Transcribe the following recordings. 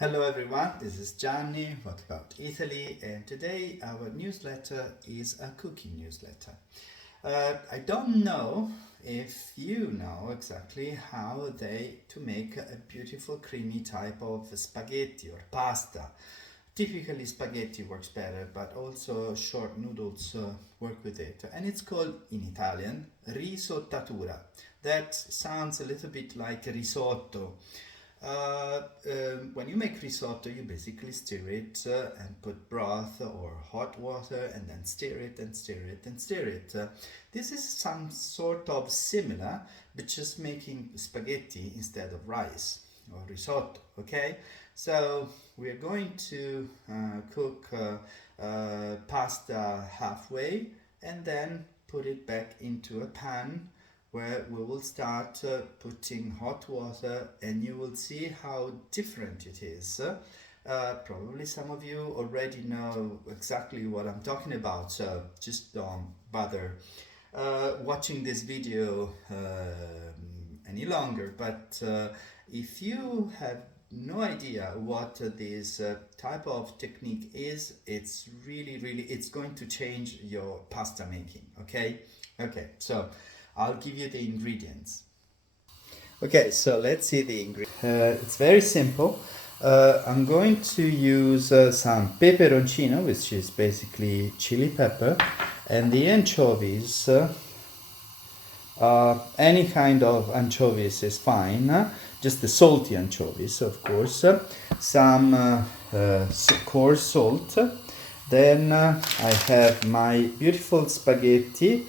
Hello everyone, this is Gianni, What About Italy, and today our newsletter is a cooking newsletter. I don't know if you know exactly how to make a beautiful creamy type of spaghetti or pasta. Typically spaghetti works better, but also short noodles work with it. And it's called in Italian risottatura. That sounds a little bit like risotto. When you make risotto, you basically stir it and put broth or hot water and then stir it and stir it and stir it. This is some sort of similar, but just making spaghetti instead of rice or risotto, okay? So we're going to cook pasta halfway and then put it back into a pan where we will start putting hot water, and you will see how different it is. Probably some of you already know exactly what I'm talking about, so just don't bother watching this video any longer. But if you have no idea what this type of technique is, it's it's going to change your pasta making, okay? Okay, so I'll give you the ingredients. Okay, so let's see the ingredients. It's very simple. I'm going to use some peperoncino, which is basically chili pepper, and the anchovies. Any kind of anchovies is fine, just the salty anchovies, of course. Some coarse salt. Then I have my beautiful spaghetti.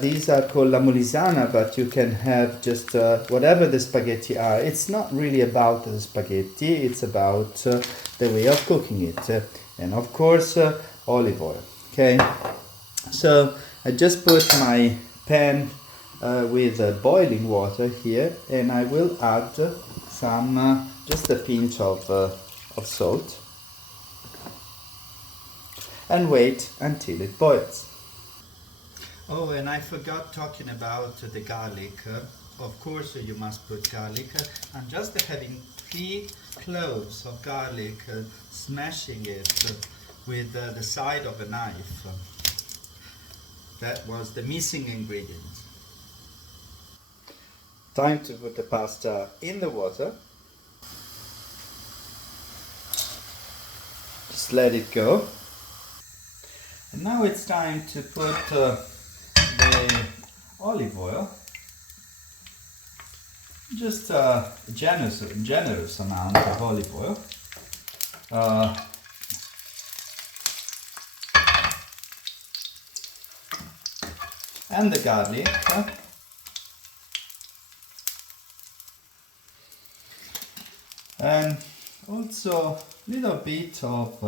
These are called la molisana, but you can have just whatever the spaghetti are. It's not really about the spaghetti, it's about the way of cooking it. And of course, olive oil. Okay, so I just put my pan with boiling water here, and I will add some, just a pinch of salt, and wait until it boils. Oh, and I forgot talking about the garlic. Of course, you must put garlic. I'm just having 3 cloves of garlic, smashing it with the side of a knife. That was the missing ingredient. Time to put the pasta in the water. Just let it go. And now it's time to put the olive oil, just a generous amount of olive oil. And the garlic. And also a little bit of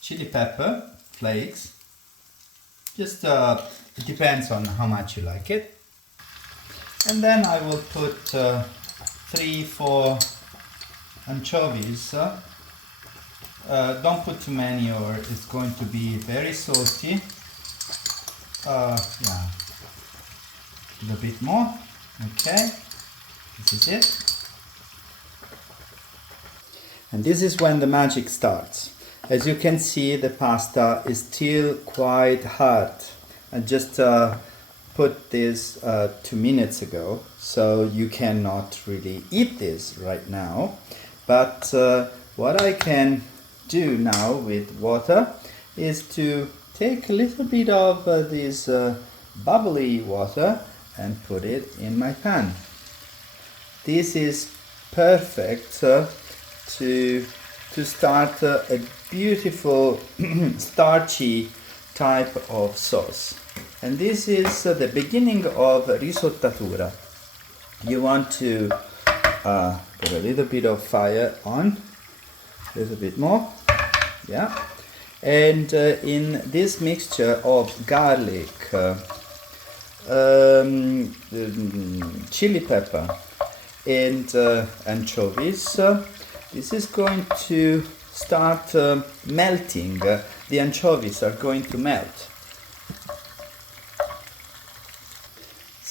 chili pepper flakes. Just it depends on how much you like it. And then I will put 3-4 anchovies. Don't put too many or it's going to be very salty. Yeah, a little bit more. Okay, this is it. And this is when the magic starts. As you can see, the pasta is still quite hard. I just put this 2 minutes ago, so you cannot really eat this right now. But what I can do now with water is to take a little bit of this bubbly water and put it in my pan. This is perfect to start a beautiful starchy type of sauce. And this is the beginning of risottatura. You want to put a little bit of fire on, a little bit more, yeah. And in this mixture of garlic, chili pepper, and anchovies, this is going to start melting. The anchovies are going to melt.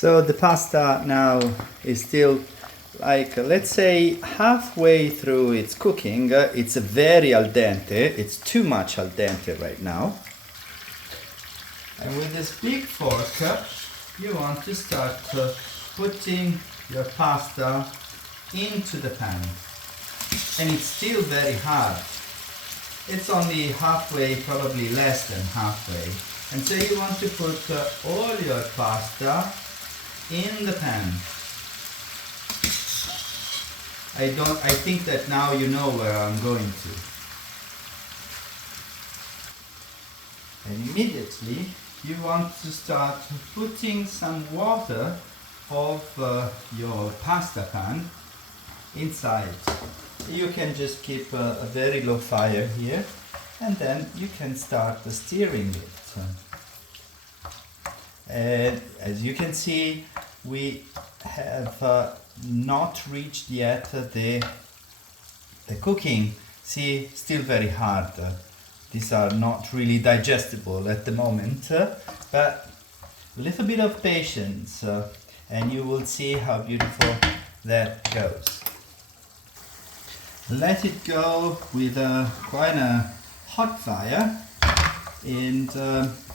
So the pasta now is still like let's say halfway through its cooking. It's very al dente. It's too much al dente right now. And with this big fork, you want to start putting your pasta into the pan. And it's still very hard. It's only halfway, probably less than halfway. And so you want to put all your pasta in the pan. I think that now you know where I'm going to. And immediately you want to start putting some water of your pasta pan inside. You can just keep a very low fire here, and then you can start steering it. And as you can see, we have not reached yet the cooking. See, still very hard. These are not really digestible at the moment, but a little bit of patience and you will see how beautiful that goes. Let it go with quite a hot fire, and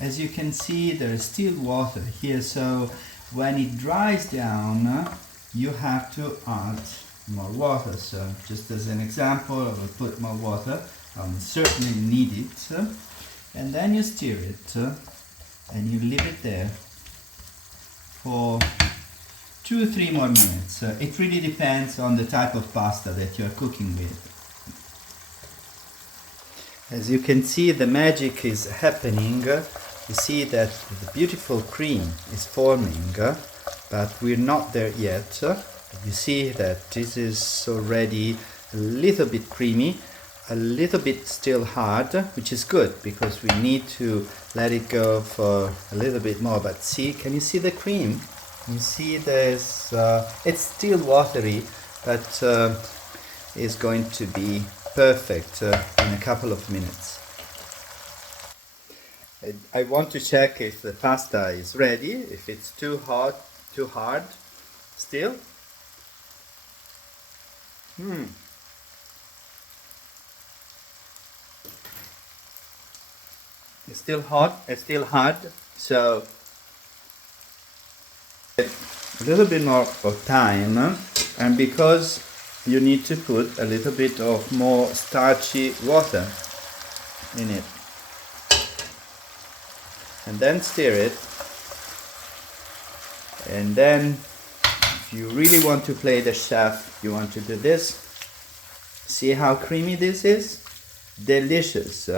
as you can see there is still water here, so when it dries down you have to add more water. So just as an example, I will put more water. Certainly need it, and then you stir it and you leave it there for 2-3 more minutes. It really depends on the type of pasta that you're cooking with. As you can see, the magic is happening. You see that the beautiful cream is forming, but we're not there yet. You see that this is already a little bit creamy, a little bit still hard, which is good because we need to let it go for a little bit more. But see, can you see the cream? You see there's, it's still watery, but it's going to be perfect in a couple of minutes. I want to check if the pasta is ready, if it's too hot, too hard still. It's still hot, it's still hard, so a little bit more of time, and because you need to put a little bit of more starchy water in it, and then stir it, and then if you really want to play the chef, you want to do this. See how creamy this is? Delicious.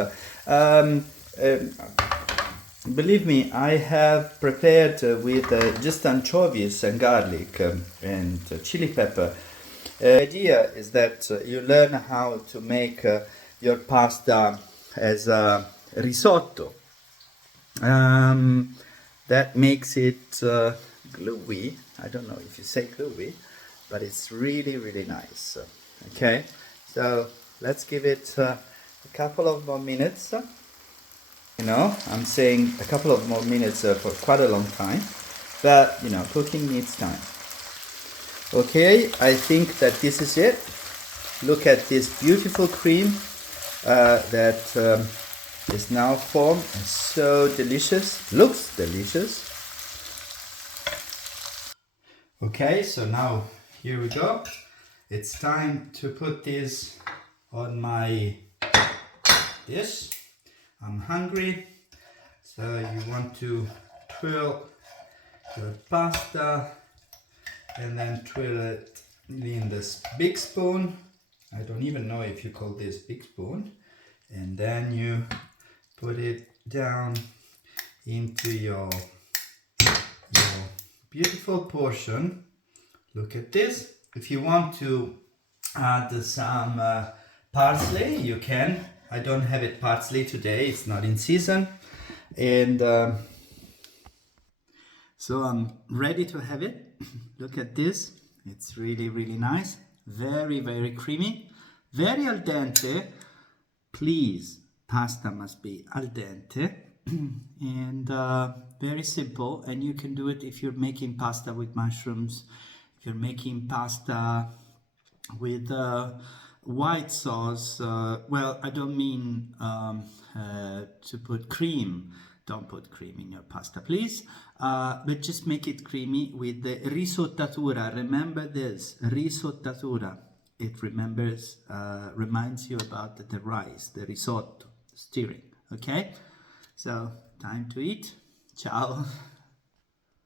Believe me, I have prepared with just anchovies and garlic and chili pepper. The idea is that you learn how to make your pasta as a risotto. That makes it gluey. I don't know if you say gluey, but it's really, really nice. Okay, so let's give it a couple of more minutes. You know, I'm saying a couple of more minutes for quite a long time, but you know, cooking needs time. Okay, I think that this is it. Look at this beautiful cream that is now formed. It's so delicious, looks delicious. Okay, so now here we go. It's time to put this on my dish. I'm hungry, so you want to twirl your pasta and then twirl it in this big spoon. I don't even know if you call this big spoon. And then you put it down into your beautiful portion. Look at this. If you want to add some parsley, you can. I don't have it parsley today, it's not in season. And so I'm ready to have it. Look at this. It's really, really nice. Very, very creamy. Very al dente. Please, pasta must be al dente. And very simple. And you can do it if you're making pasta with mushrooms, if you're making pasta with white sauce, well, I don't mean to put cream. Don't put cream in your pasta, please. But just make it creamy with the risottatura. Remember this, risottatura. It reminds you about the rice, the risotto, stirring. Okay? So, time to eat. Ciao.